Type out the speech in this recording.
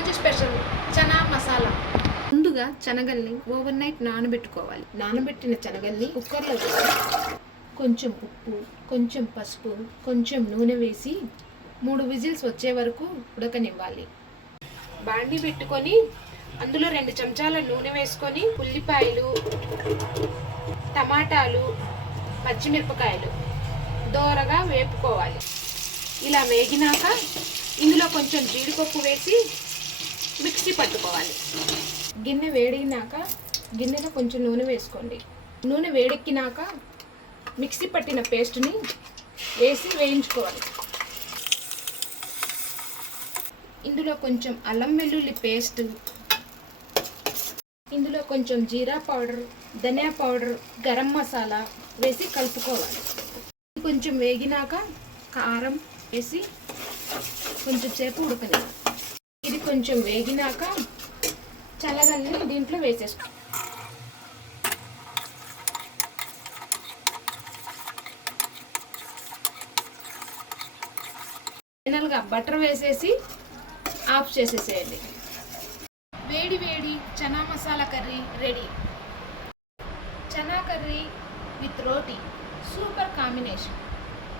ఈరోజు స్పెషల్ చనా మసాలా. ముందుగా శనగల్ని over night నానబెట్టుకోవాలి. నానబెట్టిన శనగల్ని కుక్కర్లో వేసి కొంచెం ఉప్పు, కొంచెం పసుపు, కొంచెం నూనె వేసి 3 విజిల్స్ వచ్చే వరకు ఉడకనివ్వాలి. బాండి పెట్టుకొని అందులో 2 చెంచాల నూనె వేసుకొని ఉల్లిపాయలు, టమాటాలు, పచ్చిమిరపకాయలు దోరగా వేపుకోవాలి. ఇలా వేగినాక ఇందులో కొంచెం జీడిపప్పు వేసి మిక్సీ పట్టుకోవాలి. గిన్నె వేడినాక గిన్నెలో కొంచెం నూనె వేసుకోండి. నూనె వేడెక్కినాక మిక్సీ పట్టిన పేస్ట్ని వేసి వేయించుకోవాలి. ఇందులో కొంచెం అల్లం వెల్లుల్లి పేస్ట్, ఇందులో కొంచెం జీరా పౌడర్, ధనియా పౌడర్, గరం మసాలా వేసి కలుపుకోవాలి. కొంచెం వేగినాక కారం వేసి కొంచెం సేపు ఉడకనివ్వాలి. ఇది కొంచెం వేగినాక చల్లగల్ని దీంట్లో వేసేసుకో. ఫైనల్గా బటర్ వేసేసి ఆఫ్ చేసేసేయండి. వేడి వేడి chana masala curry ready. Chana curry with roti super combination.